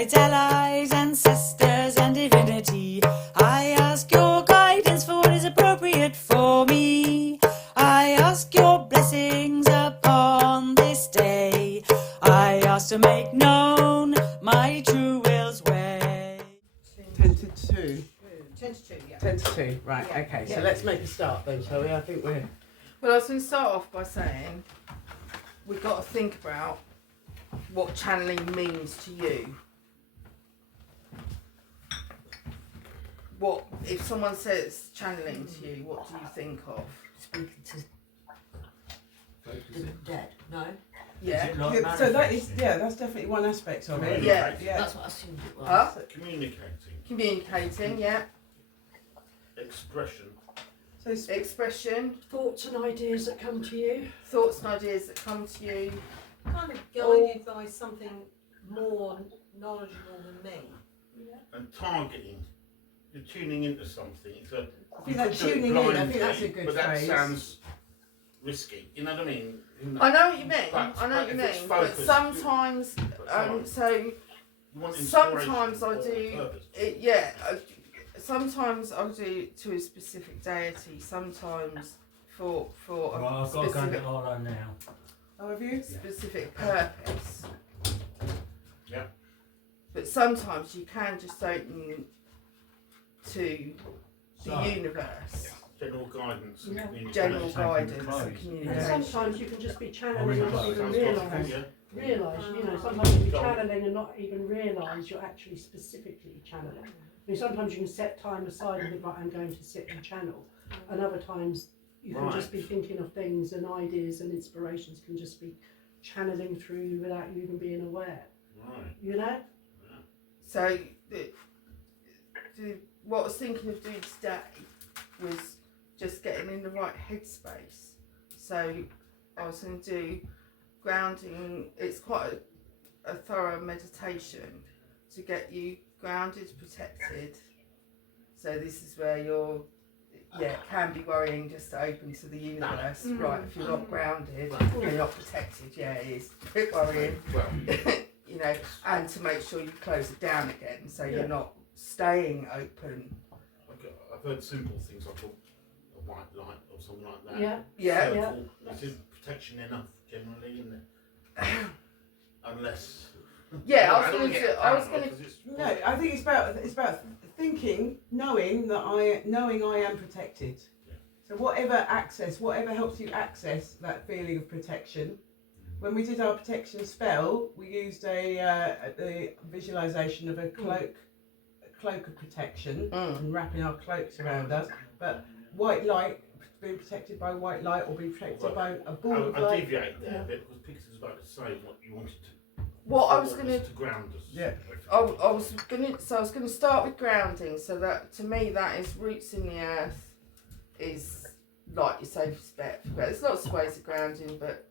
guides, allies and sisters and divinity, I ask your guidance for what is appropriate for me. I ask your blessings upon this day. I ask to make known my true will's way. 10 to 2. 10 to 2, yeah. 10 to 2, right, Yeah. okay. Yeah. So let's make a start then, shall we? I think we're... Well, I was going to start off by saying we've got to think about what channeling means to you. What if someone says channeling to you? What do you think of? Speaking to the dead, no? Yeah. Yeah, so that is, that's definitely one aspect of it. Yeah. That's what I assumed it was. Huh? Communicating. Communicating, yeah. Expression. So it's Expression, Thoughts and ideas that come to you. thoughts and ideas that come to you. Kind of guided by something more knowledgeable than me. And targeting. You're tuning into something. It's a, I think that tuning in, I think that's a good but that phrase. sounds risky. You know what I mean? I know what you mean. But I know what you if it's mean. But focused, sometimes, so you want inspiration sometimes I or do. purpose. Sometimes I'll do to a specific deity. Sometimes for a Right, I've got to go and specific, get all that now. Oh, have you? specific purpose. Yeah. But sometimes you can just open to the So, universe, General guidance. And Yeah. communication. general taking guidance the and clothes. And communication. sometimes you can just be I'm channeling in and not clothes. even Sounds realise. possible, yeah. Realise, you know, sometimes you can be channeling and not even realise you're actually specifically channeling. I mean, sometimes you can set time aside and think, right, I'm going to sit and channel. And other times you can just be thinking of things and ideas and inspirations can just be channeling through you without you even being aware. Right. You know? So, what I was thinking of doing today was just getting in the right headspace. So, I was going to do grounding. It's quite a thorough meditation to get you grounded, protected. So, this is where you're, it can be worrying just to open to the universe. Right, if you're not grounded and you're not protected, it is a bit worrying. Well, You know, and to make sure you close it down again so you're not staying open. I've heard simple things like a white light or something like that. Yeah. Yeah. Circle. Is protection enough generally, isn't it? Unless. Yeah, I don't was get going to. I was paranoid going to. 'cause No, I think it's about thinking, knowing I am protected. Yeah. So whatever helps you access that feeling of protection. When we did our protection spell, we used the visualization of a cloak of protection and wrapping our cloaks around us. But white light, being protected by white light, or being protected by a ball of I light. deviate there a bit because Pixie was about to say what you wanted to. What I was going to. To ground us. Yeah. I was going to. So I was going to start with grounding. So that to me that is roots in the earth, is like your safest bet. There's lots of ways of grounding, but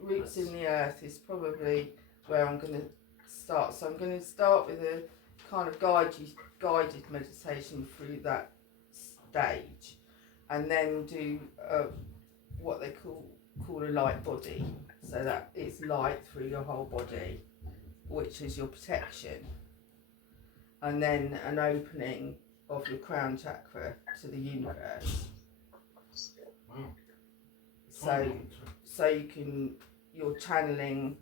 roots in the earth is probably where I'm going to start. So I'm going to start with a kind of guided meditation through that stage, and then do what they call a light body, so that it's light through your whole body, which is your protection, and then an opening of your crown chakra to the universe. Wow. So you're channeling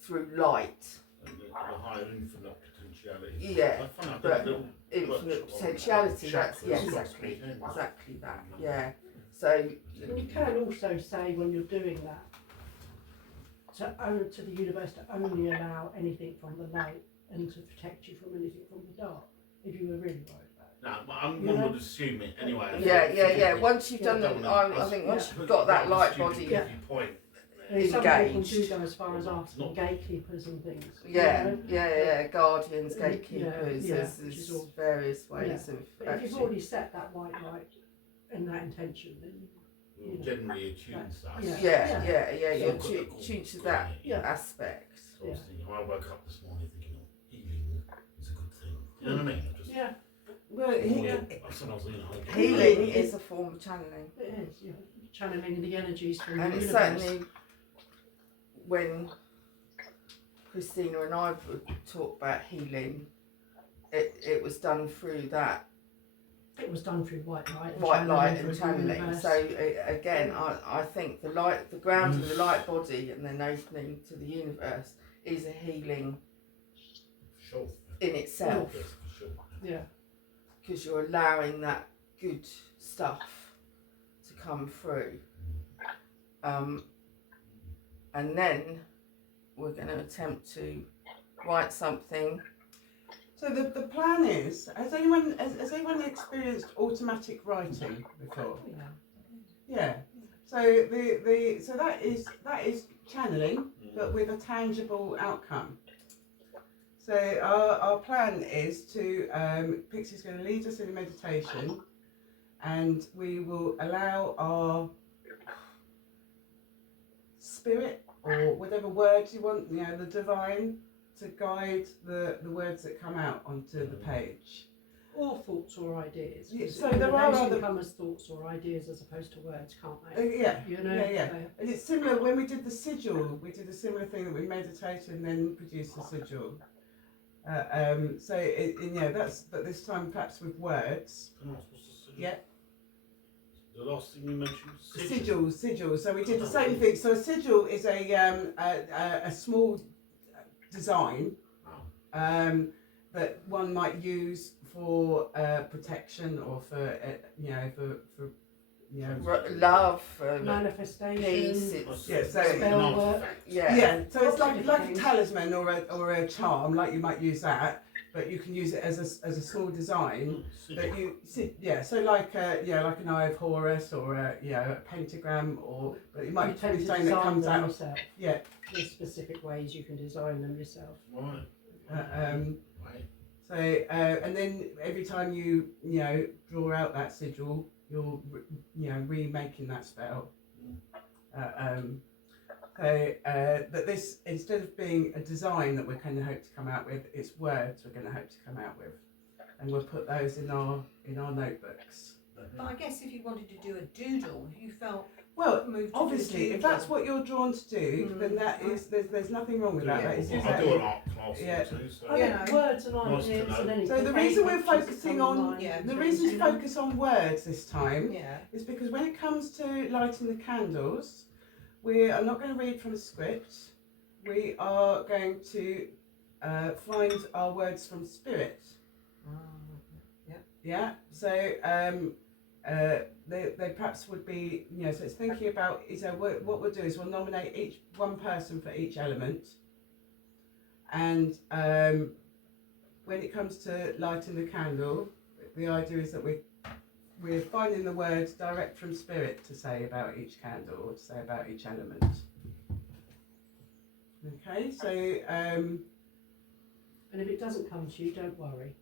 through light. The higher infinite potentiality. Yeah, I find but a little infinite workshop on potentiality. That's chakras, exactly yeah. that. Yeah. So And you can also say when you're doing that to the universe to only allow anything from the light and to protect you from anything from the dark, if you were really worried about it. No, but one would assume it anyway. yeah. Once you've done Don't the, wanna- I think once I- you've got that light stupid body. if you point. Some people do Engaged. go as far as asking gatekeepers and things. Yeah, you know? guardians, Yeah, gatekeepers, yeah, there's which is all- various ways Yeah. of But if you've actually. already set that white light and that intention, then We'll generally attune to that. Yeah, you're Got the call- tuned to that Yeah. aspect. So I was thinking, I woke up this morning thinking, oh, healing is a good thing. You know what I mean? I just, yeah, Well, I said I was, Healing is a form of channeling, it is. You're channeling the energies from and the it's universe. certainly when Christina and I would talk about healing, it was done through that. It was done through white light And channeling. So again, I think the light, the grounding, the light body, and then opening to the universe is a healing Sure. in itself. Yes, for sure. Yeah. Because you're allowing that good stuff to come through. And then we're going to attempt to write something. So the plan is, has anyone experienced automatic writing before? Yeah. So so that is channeling, but with a tangible outcome. So our plan is to Pixie's going to lead us in a meditation, and we will allow our spirit, or whatever words you want, the divine, to guide the words that come out onto the page. Or thoughts or ideas. So there are those other can come as thoughts or ideas as opposed to words, can't they? yeah. Yeah. And it's similar when we did the sigil. We did a similar thing that we meditated and then produced the sigil. But this time perhaps with words. Can I ask what's the sigil? Yeah. The last thing you mentioned. Sigil. So we did the same thing. So a sigil is a small design that one might use for protection or for love, manifestation, peace. spell work. So it's like a talisman or a charm, like you might use that, but you can use it as a small design. But so like an Eye of Horus or a pentagram, but it might be something that comes out. Yourself. Yeah. There's specific ways you can design them yourself. Right. Right. So and then every time you draw out that sigil, you're remaking that spell. But this, instead of being a design that we're kind of hope to come out with, it's words we're going to hope to come out with, and we'll put those in our notebooks. But I guess if you wanted to do a doodle, you felt moved to obviously, do a if that's doodle. what you're drawn to do, then that is there's nothing wrong with that. That is I exactly. do an art class Yeah. too, so I think words and Nice to ideas know. and anything. So the reason we're Pictures that focusing come on mind, the reason to you know. focus on words this time Yeah. is because when it comes to lighting the candles, we are not going to read from a script. We are going to find our words from spirit. Yeah. So they perhaps would be, so it's thinking about, what we'll do is we'll nominate one person for each element, and when it comes to lighting the candle, the idea is that we're finding the words direct from spirit to say about each candle, or to say about each element. Okay, so And if it doesn't come to you, don't worry,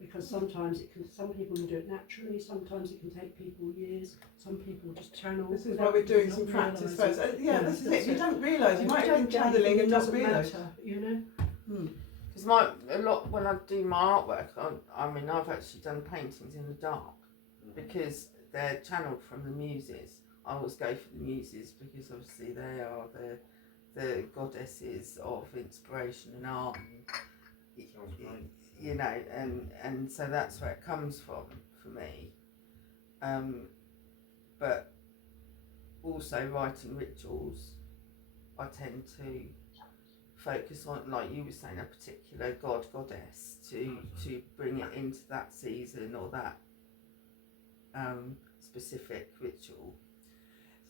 because sometimes some people can do it naturally. Sometimes it can take people years. Some people just channel. this is why we're doing some practice first. This is it. You don't realise, you If might you have been don't get channeling anything, and it not doesn't realise. matter, Because a lot when I do my artwork, I've actually done paintings in the dark because they're channeled from the muses. I always go for the muses because obviously they are the goddesses of inspiration and art. Sounds great. And so that's where it comes from for me. But also writing rituals, I tend to focus on, like you were saying, a particular goddess to bring it into that season or that specific ritual.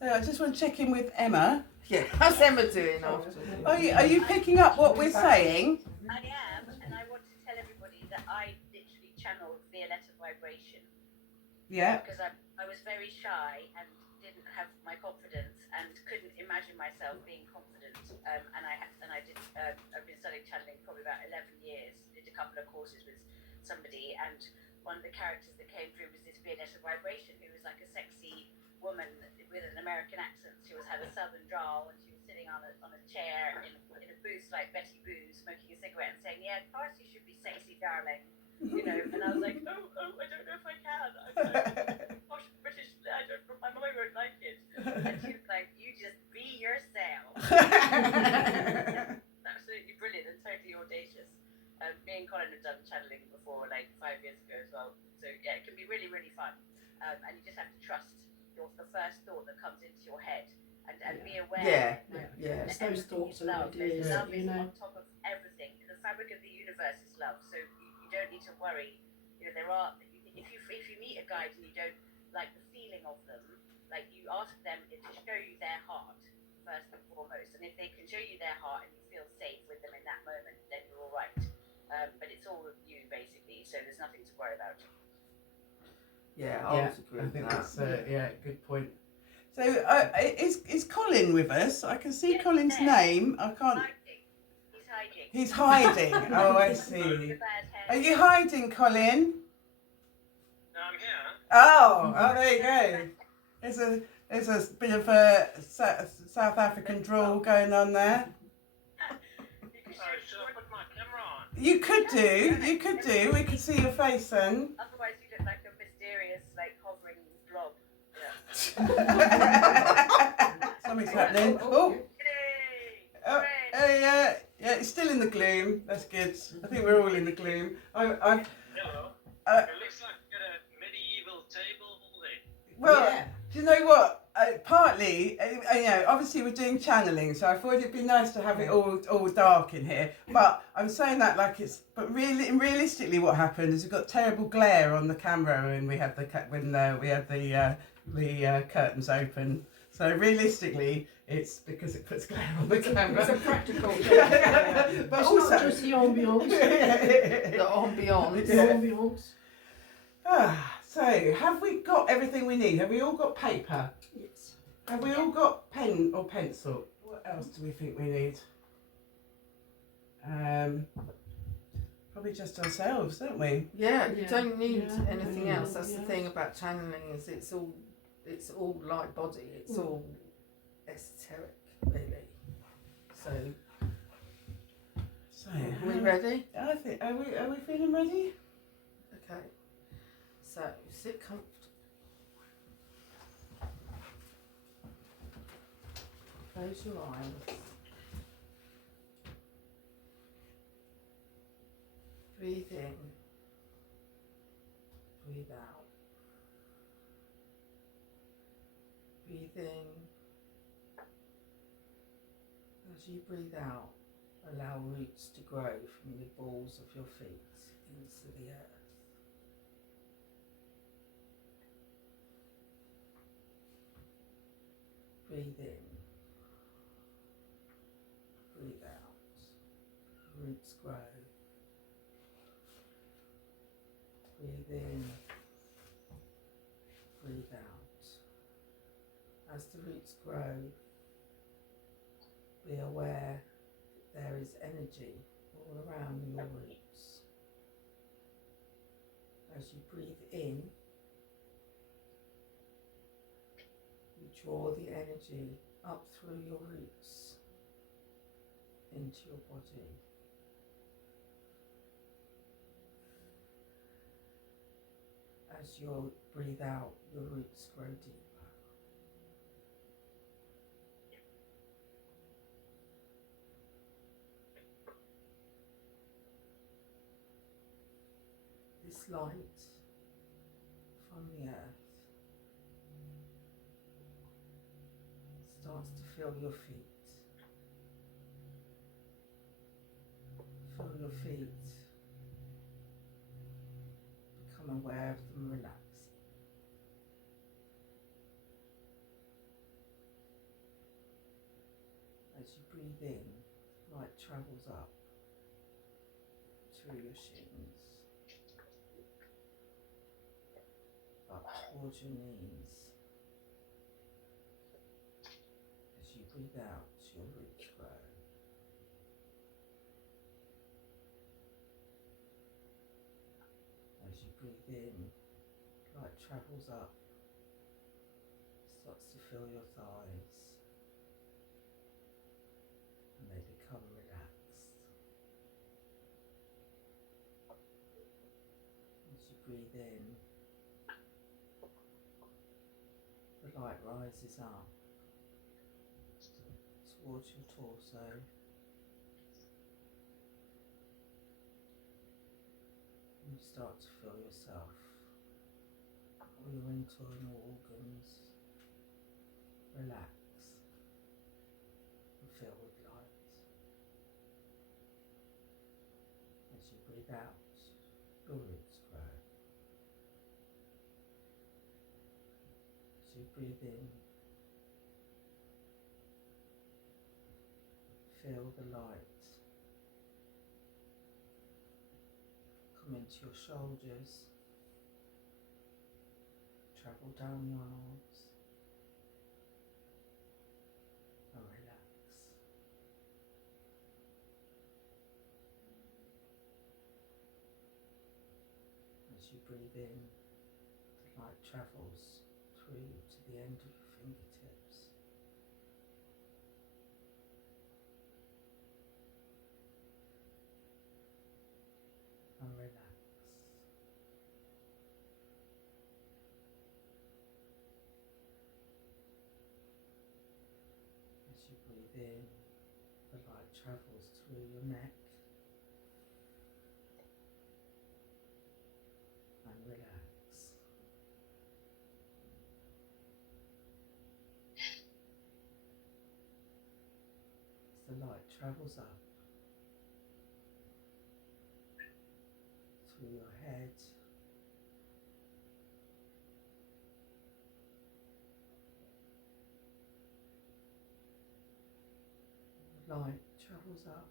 So I just want to check in with Emma. Yeah, how's Emma doing after? Are you picking up what we're saying? I am, and I want to tell everybody that I literally channeled Violetta vibration Yeah. because I was very shy and didn't have my confidence and couldn't imagine myself being confident. I've been studying channeling probably about 11 years. Did a couple of courses with somebody, and one of the characters that came through was this Violetta vibration, who was like a sexy woman with an American accent. She had a southern drawl, and she was sitting on a chair in a booth like Betty Boo, smoking a cigarette and saying, "Yeah, of course you should be sexy, darling." And I was like, oh, I don't know if I can. I'm posh British, my mother won't like it. And she was like, you just be yourself. Absolutely brilliant. And audacious. Me and Colin have done channeling before, like 5 years ago as well. So yeah, it can be really, really fun. And you just have to trust the first thought that comes into your head, and be aware. It's those thoughts and ideas, Love you is know. on top of everything. The fabric of the universe is love, so you don't need to worry. You know, there are, if you meet a guide and you don't like the feeling of them, like, you ask them to show you their heart first and foremost, and if they can show you their heart and you feel safe with them in that moment, then you're all right. But it's all you basically, so there's nothing to worry about. Yeah, I always agree I with think that. that's good point. So is Colin with us? I can see Yes, Colin's there. name. I can't. He's hiding. He's hiding. Oh, I see. The bad hair. Are you hiding, Colin? No, I'm here. Oh, there you go. There's a bit of a South African drawl going on there. Should I put my camera on? You could do. We could see your face then. Otherwise, you look like a mysterious, like, hovering blob. Something's happening. Oh, Yay! yeah. It's still in the gloom. That's good. I think we're all in the gloom. Hello. It looks like you got a medieval table there. Well, do you know what? Partly, obviously we're doing channeling, so I thought it'd be nice to have it all dark in here. But I'm saying that like it's. But realistically, what happened is we got terrible glare on the camera when we had the curtains open. So realistically, it's because it puts glare on the camera. It's a practical thing. But It's also not just the ambiance. The ambiance. The ambiance. So, have we got everything we need? Have we all got paper? Yes. Have we all got pen or pencil? What else do we think we need? Probably just ourselves, don't we? Yeah, you Yeah. don't need Yeah. anything Yeah. else. That's the Yeah. thing about channeling, is it's all light body. It's all esoteric, really. So, are we ready? I think. Are we feeling ready? Okay. So sit comfortably. Close your eyes. Breathe in. Breathe out. Breathe in. As you breathe out, allow roots to grow from the balls of your feet into the earth. Breathe in. Breathe out. Roots grow. Breathe in. Breathe out. As the roots grow, be aware that there is energy all around your roots. As you breathe in, you draw the energy up through your roots into your body. As you breathe out, your roots grow deeper. This light from the earth starts to fill your feet. Feel your feet. Become aware of them relaxing. As you breathe in, light travels up through your shins, up towards your knees. As you breathe out, your roots grow. As you breathe in, light travels up, starts to fill your thighs, and they become relaxed. As you breathe in, the light rises up towards your torso, start to feel yourself, all your internal organs relax and fill with light. As you breathe out, your roots grow. As you breathe in, feel the light come into your shoulders, travel down your arms and relax. As you breathe in, the light travels through to the end of your fingertips. And relax. As you breathe in, the light travels through your neck and relax. As the light travels up through your head, the light travels up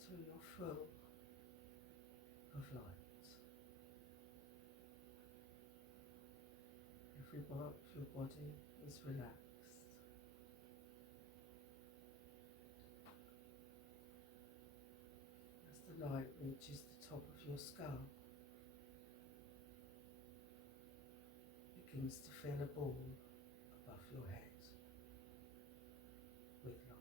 till you're full of light. Every part of your body is relaxed. As the light reaches the top of your skull, begins to fill a ball above your head with light.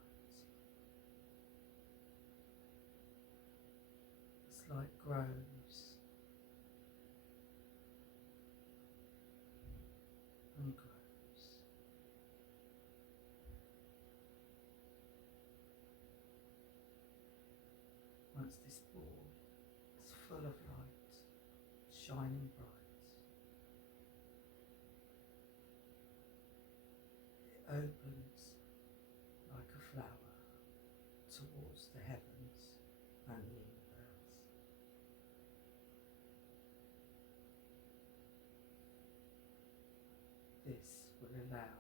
This light grows and grows. Once this ball is full of light, shining bright, it opens like a flower towards the heavens and the universe. This will allow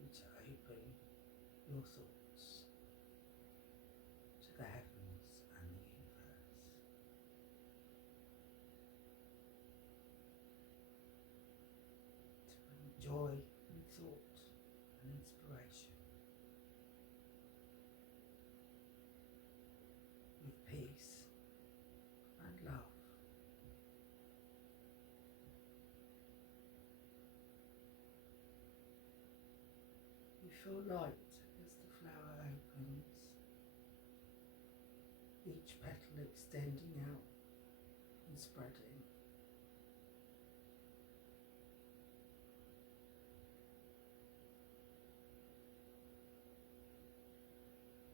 you to open your thoughts to the heavens and the universe. To bring joy and thought and inspiration with peace and love. You feel light as the flower opens, each petal extending out and spreading.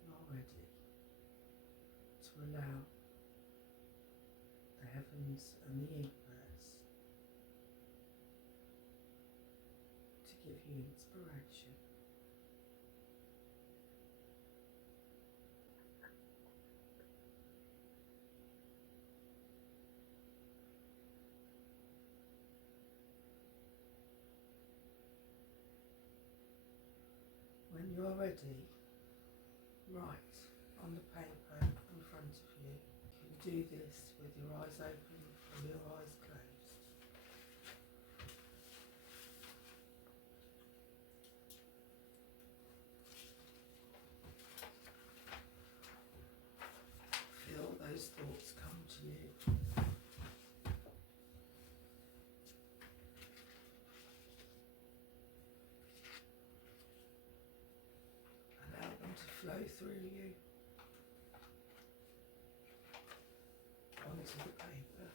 You're ready to allow the heavens and the universe to give you inspiration. When you're ready, write on the paper in front of you. You can do this with your eyes open or your eyes closed. Feel those thoughts come to you. Allow them to flow through you onto the paper.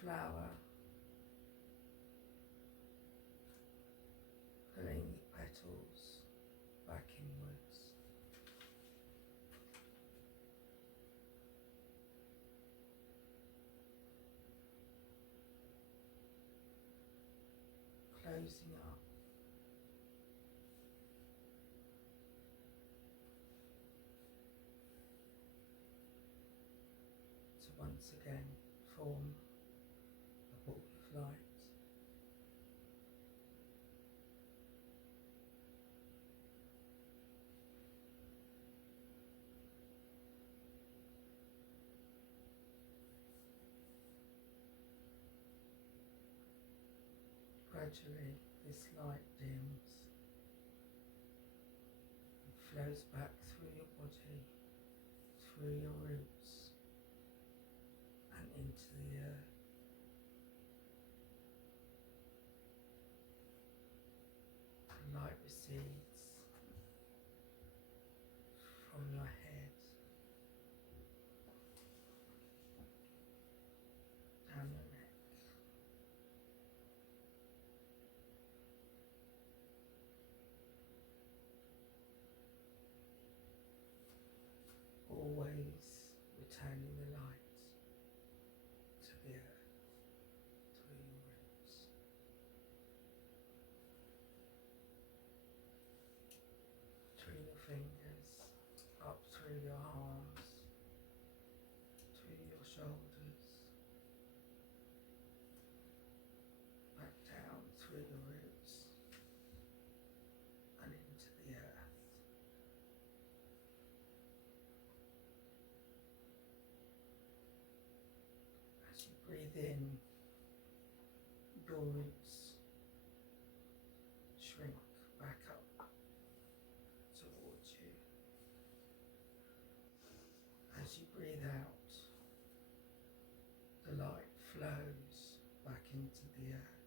flower, pulling the petals back inwards. Closing up. To once again form a ball of light. Gradually, this light dims and flows back through your body, through your roots, and into the earth. The light recedes from your head down your neck. Always returning the light to the earth, through your roots. Through your fingers, up through your arms, through your shoulders, back down through your roots and into the earth. As you breathe in, your roots shrink back up towards you. As you breathe out, the light flows back into the earth.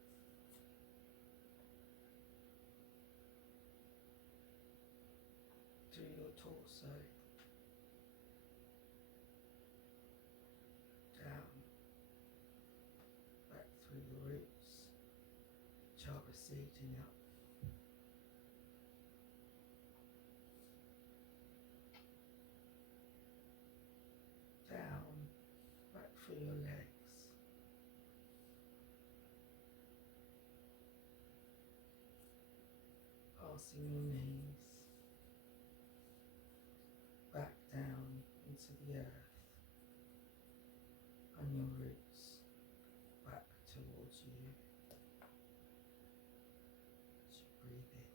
Through your torso, down, back through your roots, which are receding up. Down, back through your legs, passing your knees, back down into the earth, and your roots back towards you. As you breathe in.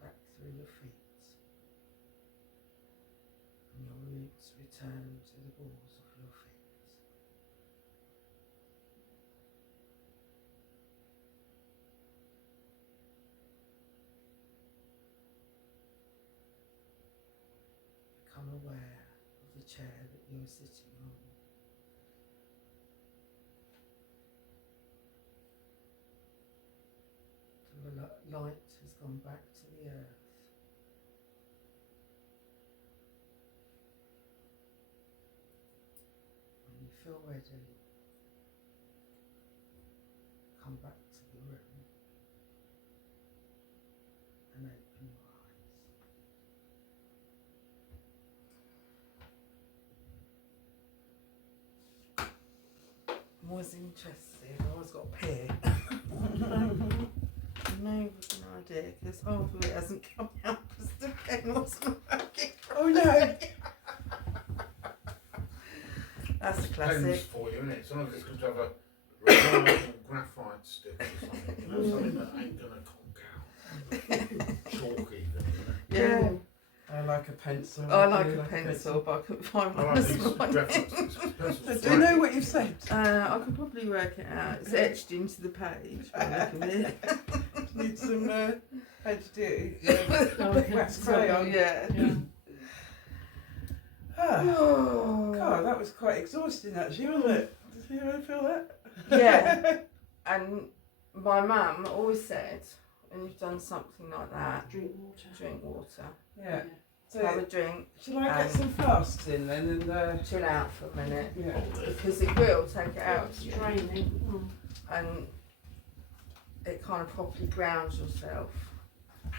Back through your feet, and your roots return to the balls of your feet. Become aware of the chair that you're sitting on. The light has gone back to the earth. When you feel ready, come back to the room and open your eyes. I'm always interested, I've always got a peer. No idea, because half of it hasn't come out because the pen wasn't working. Oh no! That's a Pens classic. for you, isn't it? Sometimes it's good to have a reliable graphite stick or something. You know, something that ain't gonna conk out. Chalk even, you know. Yeah, I like a pencil. I like a pencil, but I couldn't find I one like this these morning. graphite sticks. 'Cause pencils So do you break. know what you've said? I can probably work it out. It's etched into the page by the look of it. Need some, how'd you do? Okay. Wax crayon. Yeah. Yeah. Ah, Oh. God, that was quite exhausting actually, wasn't it? Did you ever feel that? Yeah. And my mum always said, when you've done something like that, Drink water. drink water. Yeah. So Have a drink, shall I get some flasks in then and chill out for a minute, yeah. because it will take it out It's of you, draining. and it kind of properly grounds yourself. I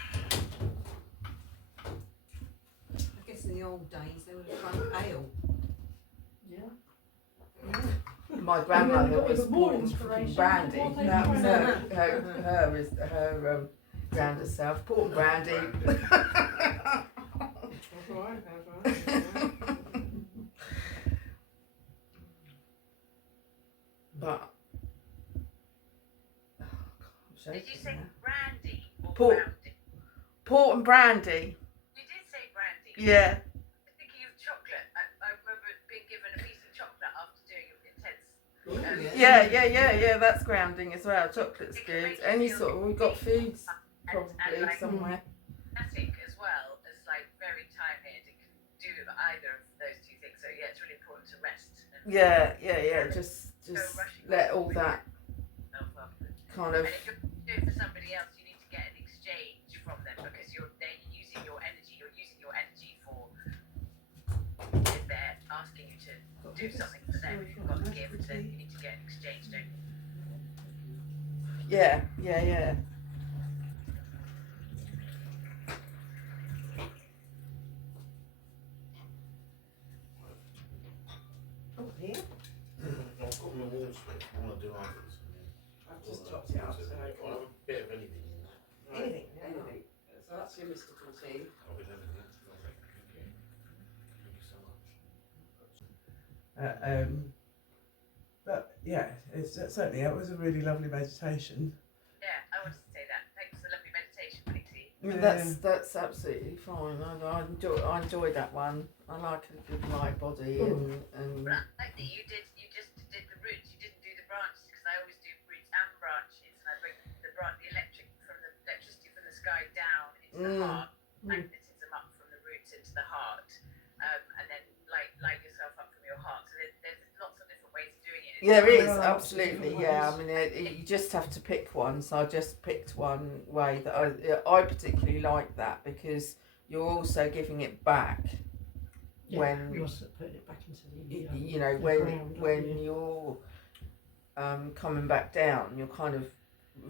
guess in the old days they would have drunk ale. Yeah. My grandmother got was even more born inspiration. brandy. What they That was drank. her grand herself. Port and brandy. That's right. But Did you say brandy or Port. brandy? Port and brandy. You did say brandy. Yeah. I'm thinking of chocolate. I remember being given a piece of chocolate after doing an intense. Yeah. That's grounding as well. Chocolate's good. Any sort of, we've got foods probably and like somewhere. static as well as like very tired. It can do either of those two things. So yeah, it's really important to rest. And Yeah. Just rushing let off all with that yourself afterwards. kind of. And if you're doing it for somebody else, you need to get an exchange from them because you're using your energy. You're using your energy for if they're asking you to do something for them. If you've got to give to them, you need to get an exchange, don't you? Yeah. Oh, here? I've got my wall split. I want to do others. I've just topped it up so I can. I'll have a bit of anything in that. Anything? Anything. So that's your mystical tea. I'll be having that. Lovely. Thank you. Thank you so much. But yeah, it's certainly it was a really lovely meditation. Yeah, I wanted to say that. Thanks for the lovely meditation, Pixie. I mean, that's absolutely fine. I enjoy that one. I like a good light body and But I like that you just did the roots. You didn't do the branches because I always do roots and branches, and I bring the electricity from the sky down into the heart, magnetism up from the roots into the heart, and then light yourself up from your heart. So there's lots of different ways of doing it. there is There are absolutely, different yeah. I ways. mean, you just have to pick one. So I just picked one way that I particularly like that because you're also giving it back when you're putting it back into the you know the when ground, aren't when you? you're coming back down, you're kind of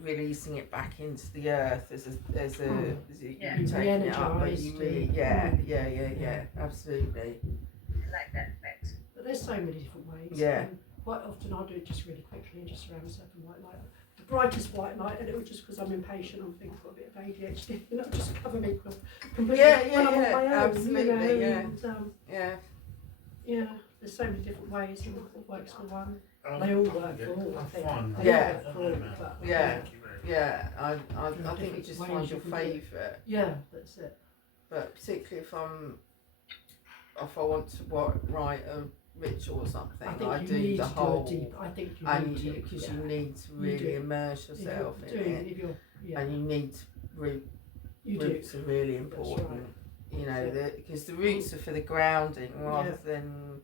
releasing it back into the earth as Yeah. you're taking it up, but you really Yeah. absolutely. I like that effect. But there's so many different ways. Yeah. And quite often I'll do it just really quickly and just around a certain white light. The brightest white light, and it was just because I'm impatient. I'm thinking I've got a bit of ADHD, you know, just cover me completely. Yeah, when I'm on my own, absolutely, you know, yeah. And, Yeah. yeah, there's so many different ways, and what works for one. Um, They all work for all, I think. Fun. They all Yeah. work for all, but Yeah. Thank you very much. Yeah, I think you different just ways find you your can do it. favourite, yeah, that's it. but particularly if I want to write a ritual or something, I think I you do need the to do whole, a deep. I think you and need you to because yeah. you need to You really do. immerse If yourself you're in doing, it, if you're, yeah, and you need you do. roots are really That's important. right. You know, because the roots are for the grounding rather Yeah. than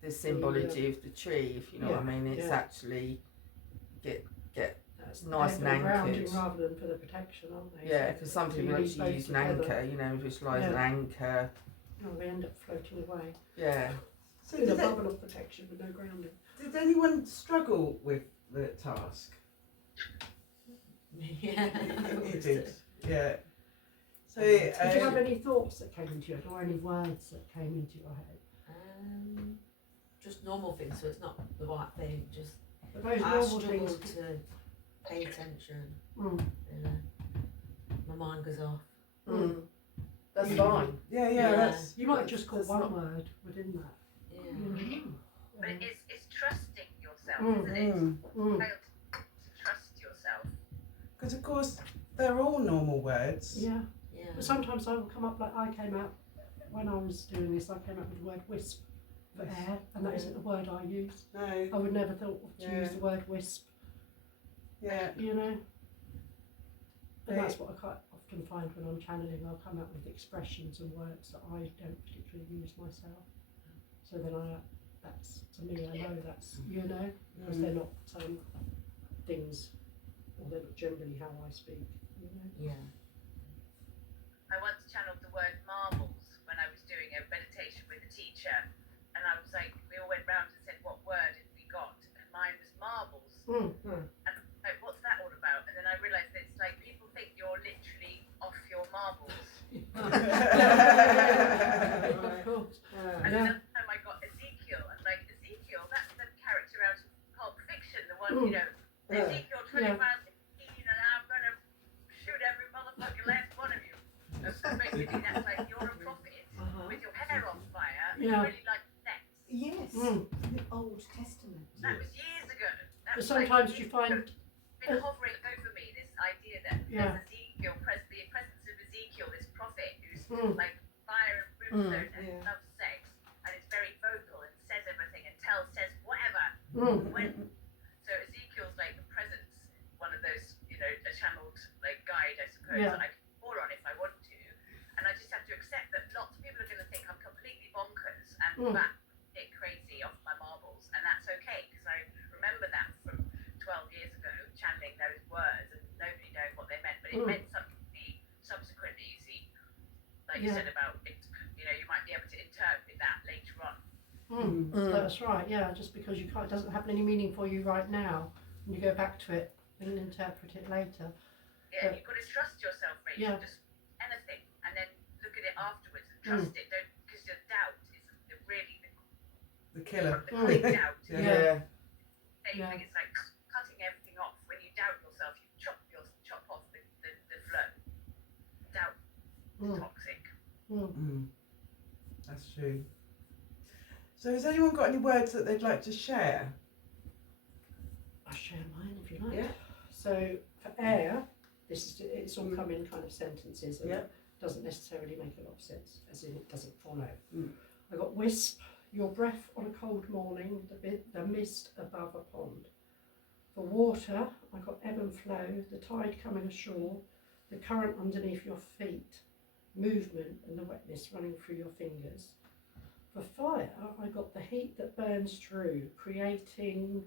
the symbology of the tree. If you know what I mean, it's yeah. actually get That's nice they're and grounding anchored. rather than for the protection, aren't they? Yeah, So because some you people need actually both use an together. anchor. You know, visualise an Yeah. anchor. Oh, they end up floating away Yeah. So in a did, bubble of protection with no grounding. did anyone struggle with the task? Yeah. You did. Yeah. So Did you have any thoughts that came into your head, or any words that came into your head? Just normal things, so it's not the right thing. Just But those I normal struggle things. to pay attention. Mm. You know, my mind goes off. That's Mm. fine. yeah, Yeah. that's You might have just called That's one not- word within that. Yeah. But it's trusting yourself, Mm. isn't it? Mm. Fail to trust yourself. because of course they're all normal words. Yeah. Yeah. But sometimes I will come up like I came out when I was doing this. I came up with the word wisp for Yes. air, and that isn't a word I use. No. I would never thought to use the word wisp. Yeah. You know. And Yeah. that's what I quite often find when I'm channeling. I'll come up with expressions and words that I don't particularly use myself. So then that's to me, I know that's because they're not things, or they're not generally how I speak. You know? Yeah. I once channeled the word marbles when I was doing a meditation with a teacher, and I was like, we all went round and said, what word had we got? And mine was marbles. And like, what's that all about? And then I realised that it's like people think you're literally off your marbles. Of course. And another time I got Ezekiel, and like Ezekiel, that's the character out of Pulp Fiction, the one, you know, Ezekiel 25, 16, and I'm gonna shoot every motherfucking last one of you. And so basically that's like you're a prophet with your hair on fire, and you really like sex. Yes, the Old Testament. That was years ago. That But was sometimes like, you find been hovering over me, this idea that there's Ezekiel, the presence of Ezekiel, this prophet who's like fire and brimstone and loves sex, and is very vocal and says everything and says whatever. So Ezekiel's like the presence, one of those, you know, a channeled like guide, I suppose, that I can call on if I want to, and I just have to accept that lots of people are going to think I'm completely bonkers and that bit crazy off my marbles, and that's okay because I remember that from 12 years ago, channeling those words and nobody knowing what they meant, but it meant something to me subsequently, you see, like you said about it, you know, you might be able to interpret that later on. That's right, yeah, just because you can't, it doesn't have any meaning for you right now, and you go back to it and interpret it later. Yeah, you've got to trust yourself, Rachel, just anything, and then look at it afterwards and trust it, don't, because your doubt is really The killer. the quick doubt. Yeah. Same thing, it's like cutting everything off. When you doubt yourself, you chop off the flow. Doubt is toxic. That's true. So has anyone got any words that they'd like to share? I'll share mine if you like. Yeah. So for air, it's all come in kind of sentences and doesn't necessarily make a lot of sense, as in it doesn't follow. I got wisp, your breath on a cold morning, the mist above a pond. For water, I got ebb and flow, the tide coming ashore, the current underneath your feet, movement and the wetness running through your fingers. For fire, I got the heat that burns through, creating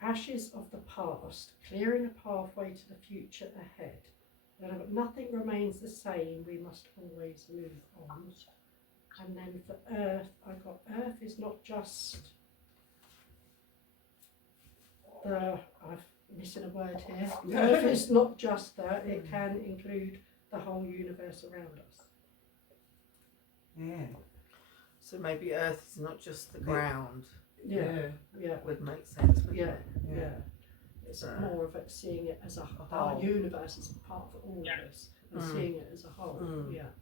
ashes of the past, clearing a pathway to the future ahead. Then I got nothing remains the same, we must always move on. And then for earth, I got earth is not just I'm missing a word here. Earth is not just that, it can include the whole universe around us. Yeah. So maybe Earth is not just the ground. Yeah. Would make sense. Wouldn't Yeah. it? Yeah. It's more of it seeing it as a whole. Our universe is part of all of us, and seeing it as a whole. Yeah.